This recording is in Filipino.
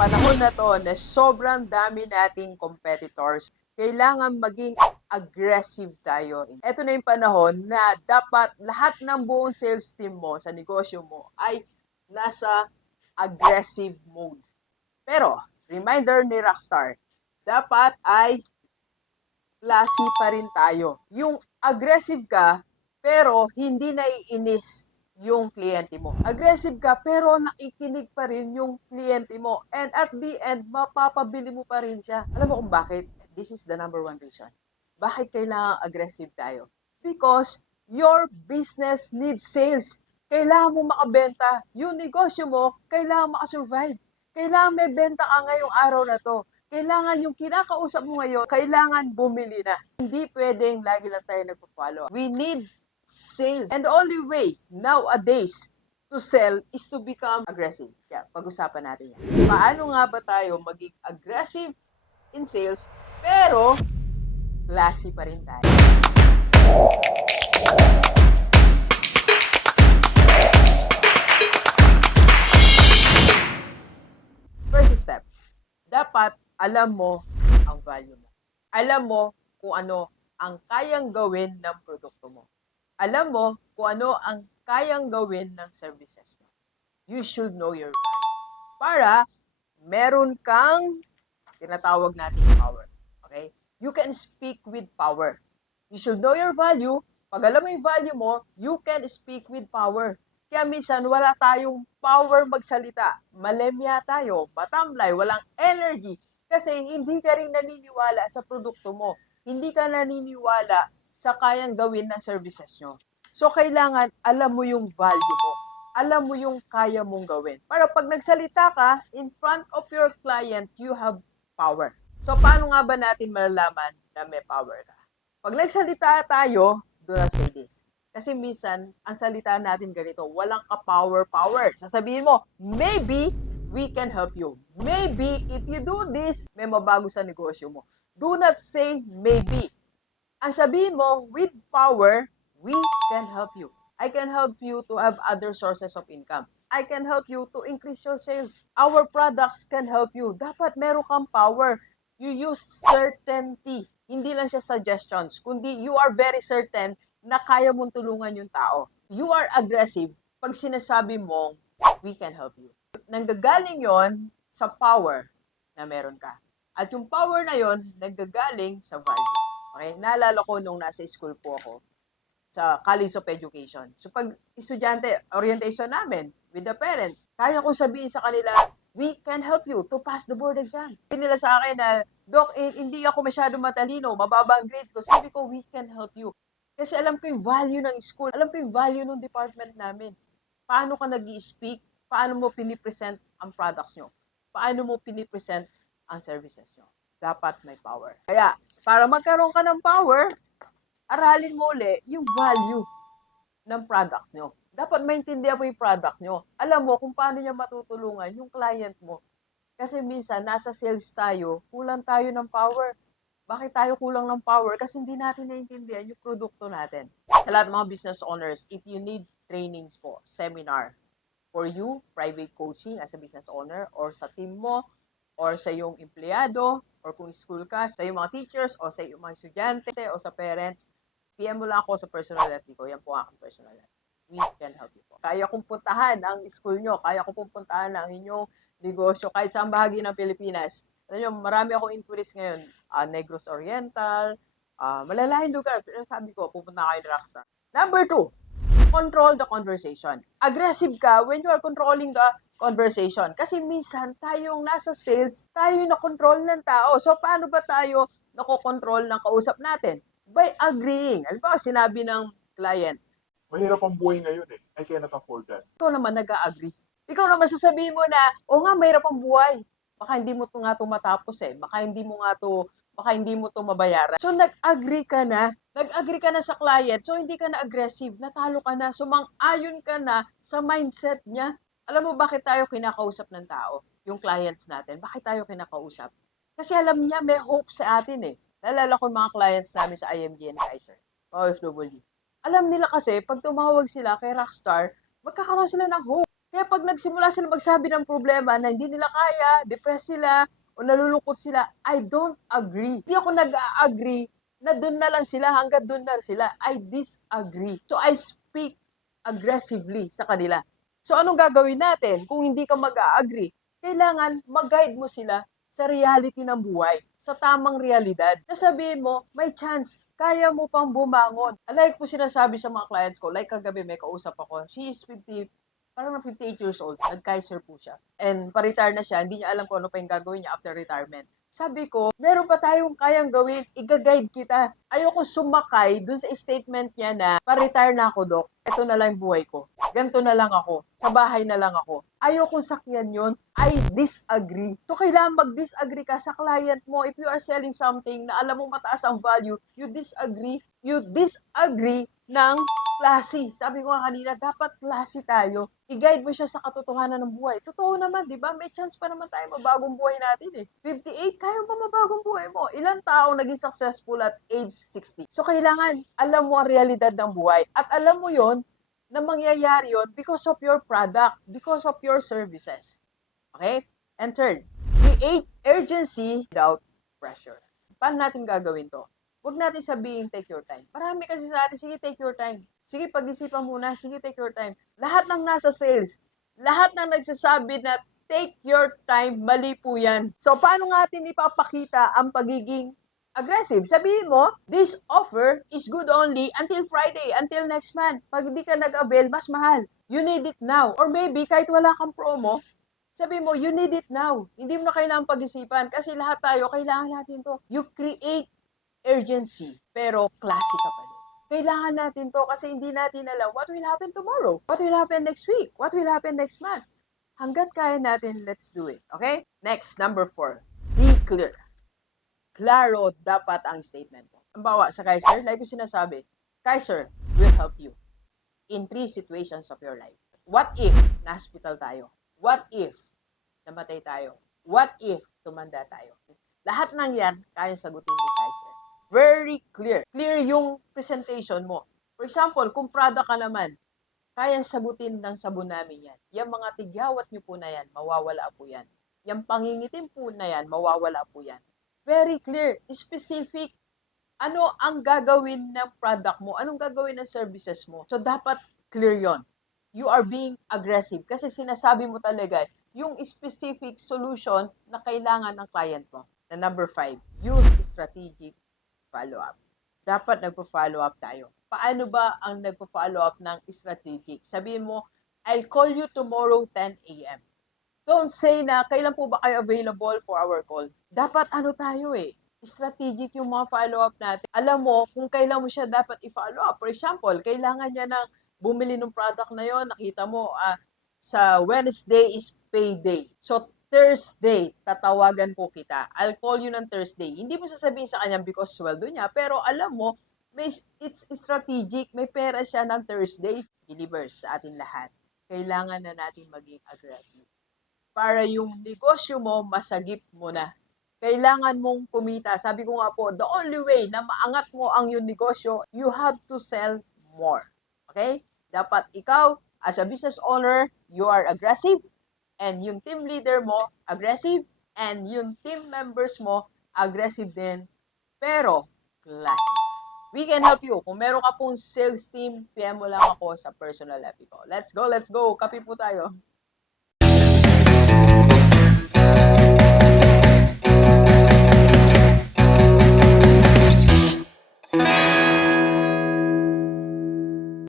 panahon na to na sobrang dami nating competitors, kailangan maging aggressive tayo. Ito na yung panahon na dapat lahat ng buong sales team mo sa negosyo mo ay nasa aggressive mode. Pero, reminder ni Rockstar, dapat ay classy pa rin tayo. Yung aggressive ka, pero hindi naiinis yung kliyente mo. Aggressive ka, pero nakikinig pa rin yung kliyente mo. And at the end, mapapabili mo pa rin siya. Alam mo kung bakit? This is the number one reason. Bakit kailangan aggressive tayo? Because your business needs sales. Kailangan mo makabenta. Yung negosyo mo, kailangan makasurvive. Kailangan may benta ka ngayong araw na to. Kailangan yung kinakausap mo ngayon, kailangan bumili na. Hindi pwedeng lagi lang tayo nagpo-follow. We need sales. And the only way nowadays to sell is to become aggressive. Kaya pag-usapan natin yan. Paano nga ba tayo maging aggressive in sales pero classy pa rin tayo? First step, dapat alam mo ang value mo. Alam mo kung ano ang kayang gawin ng produkto mo. Alam mo kung ano ang kayang gawin ng services mo. You should know your value. Para meron kang tinatawag natin power. Okay? You can speak with power. You should know your value. Pag alam mo yung value mo, you can speak with power. Kaya minsan wala tayong power magsalita. Malemya tayo, matamlay, walang energy. Kasi hindi ka rin naniniwala sa produkto mo. Hindi ka naniniwala sa kayang gawin ng services nyo. So, kailangan alam mo yung value mo. Alam mo yung kaya mong gawin. Para pag nagsalita ka, in front of your client, you have power. So, paano nga ba natin malalaman na may power ka? Pag nagsalita tayo, do not say this. Kasi minsan, ang salita natin ganito, walang ka-power. Sasabihin mo, maybe we can help you. Maybe if you do this, may mabago sa negosyo mo. Do not say maybe. Ang sabihin mo, with power, we can help you. I can help you to have other sources of income. I can help you to increase your sales. Our products can help you. Dapat meron kang power. You use certainty. Hindi lang siya suggestions, kundi you are very certain na kaya mong tulungan yung tao. You are aggressive pag sinasabi mong, we can help you. Nanggagaling yon sa power na meron ka. At yung power na yon nanggagaling sa value. Okay? Naalala ko nung nasa school po ako sa College of Education. So pag estudyante, orientation namin with the parents, kaya kong sabihin sa kanila, we can help you to pass the board exam. Sabi nila sa akin na, Doc, hindi ako masyado matalino, mababa ang grades ko. Sabi ko, we can help you. Kasi alam ko yung value ng school, alam ko yung value ng department namin. Paano ka nag-i-speak, paano mo pinipresent ang products nyo, paano mo pinipresent ang services nyo. Dapat may power. Kaya, para magkaroon ka ng power, aralin mo uli yung value ng product nyo. Dapat maintindihan mo yung product nyo. Alam mo kung paano niya matutulungan yung client mo. Kasi minsan, nasa sales tayo, kulang tayo ng power. Bakit tayo kulang ng power? Kasi hindi natin naiintindihan yung produkto natin. Sa lahat ng mga business owners, if you need trainings po, seminar, for you, private coaching as a business owner, or sa team mo, or sa iyong empleyado, or kung school ka, sa iyong mga teachers, o sa iyong mga estudyante, o sa parents, PM mo lang ako sa personal FB ko. Yan po ang aking personal FB. We can help you po. Kaya kong puntahan ang school nyo, kaya kong puntahan ang inyong negosyo, kahit saan bahagi ng Pilipinas. Alam nyo, marami akong inquiries ngayon. Negros Oriental, malalaking lugar. Pero sabi ko, pupunta kayo ni Rockstar. Number 2, control the conversation. Aggressive ka when you are controlling the conversation. Kasi minsan, tayong nasa sales, tayo yung na-control ng tao. So, paano ba tayo nakokontrol ng kausap natin? By agreeing. Alam ba, sinabi ng client, mahirap ang buhay ngayon eh. I cannot afford that. ikaw naman nag-agree. Ikaw naman sasabihin mo na, o nga, mahirap ang buhay. Baka hindi mo to nga to matapos eh. Baka hindi mo to mabayaran. So, nag-agree ka na sa client. So, hindi ka na aggressive. Natalo ka na. Sumang-ayon ka na sa mindset niya. Alam mo bakit tayo kinakausap ng tao? Yung clients natin. Bakit tayo kinakausap? Kasi alam niya may hope sa atin eh. Nalala ko yung mga clients namin sa IMG and Kaiser. OFW. Alam nila kasi, pag tumawag sila kay Rockstar, magkakaroon sila ng hope. Kaya pag nagsimula sila magsabi ng problema na hindi nila kaya, depressed sila, o nalulungkot sila, I don't agree. Hindi ako nag-agree na doon na lang sila, hanggang doon na sila. I disagree. So I speak aggressively sa kanila. So anong gagawin natin kung hindi ka mag-agree? Kailangan mag-guide mo sila sa reality ng buhay, sa tamang realidad. Sasabihin mo, may chance, kaya mo pang bumangon. Like po sinasabi sa mga clients ko, like kagabi may kausap ako, she is 58 years old, nag-Kaiser po siya. And pa-retire na siya, hindi niya alam kung ano pa yung gagawin niya after retirement. Sabi ko, meron pa tayong kayang gawin, i-guide kita. Ayoko sumakay dun sa statement niya na, pa-retire na ako, Dok. Ito na lang yung buhay ko. Ganito na lang ako. Sa bahay na lang ako. Ayoko sakyan yun. I disagree. So, kailangan mag-disagree ka sa client mo. If you are selling something na alam mo mataas ang value, you disagree ng classy. Sabi ko nga kanina, dapat classy tayo. I-guide mo siya sa katotohanan ng buhay. Totoo naman, di ba? May chance pa naman tayo mabagong buhay natin eh. 58, kaya ba mabagong buhay mo? Ilang tao naging successful at age 60? So, kailangan alam mo ang realidad ng buhay. At alam mo yon na mangyayari yon because of your product, because of your services. Okay? And third, create urgency without pressure. Paano natin gagawin to? Huwag natin sabihin, take your time. Marami kasi sa atin, sige, take your time. Sige, pag-isipan muna, sige, take your time. Lahat ng nasa sales, lahat ng nagsasabi na take your time, mali po yan. So, paano natin ipapakita ang pagiging aggressive? Sabihin mo, this offer is good only until Friday, until next month. Pag hindi ka nag-avail, mas mahal. You need it now. Or maybe, kahit wala kang promo, sabihin mo, you need it now. Hindi mo na kailangan pag-isipan kasi lahat tayo, kailangan natin to. You create urgency, pero classy ka pa din. Kailangan natin to kasi hindi natin alam what will happen tomorrow, what will happen next week, what will happen next month. Hanggat kaya natin, let's do it. Okay? Next, number 4. Be clear. Klaro dapat ang statement mo. Ang bawa sa Kaiser, like ko sinasabi, Kaiser will help you in 3 situations of your life. What if na-hospital tayo? What if namatay tayo? What if tumanda tayo? Lahat ng yan, kaya sagutin ni Kaiser. Very clear. Clear yung presentation mo. For example, kung product ka naman, kayang sagutin ng sabon namin yan. Yung mga tigyawat nyo po na yan, mawawala po yan. Yung pangingitim po na yan, mawawala po yan. Very clear. Specific. Ano ang gagawin ng product mo? Anong gagawin ng services mo? So, dapat clear yon. You are being aggressive kasi sinasabi mo talaga yung specific solution na kailangan ng client mo. Na number 5, use strategic follow-up. Dapat nagpo-follow up tayo. Paano ba ang nagpo-follow up ng strategic? Sabihin mo, I'll call you tomorrow 10 a.m. Don't say na, kailan po ba kayo available for our call? Dapat ano tayo strategic yung mga follow-up natin. Alam mo kung kailan mo siya dapat i-follow up. For example, kailangan niya ng bumili ng product na yon, nakita mo, sa Wednesday is payday. So, Thursday, tatawagan po kita. I'll call you ng Thursday. Hindi mo sasabihin sa kanya because sweldo niya, pero alam mo, it's strategic. May pera siya ng Thursday. Delivers sa atin lahat. Kailangan na natin maging aggressive. Para yung negosyo mo, masagip mo na. Kailangan mong kumita. Sabi ko nga po, the only way na maangat mo ang yung negosyo, you have to sell more. Okay? Dapat ikaw, as a business owner, you are aggressive. And yung team leader mo, aggressive. And yung team members mo, aggressive din. Pero, classy. We can help you. Kung meron ka pong sales team, PM mo lang ako sa personal FB ko. Let's go, let's go. Kape po tayo.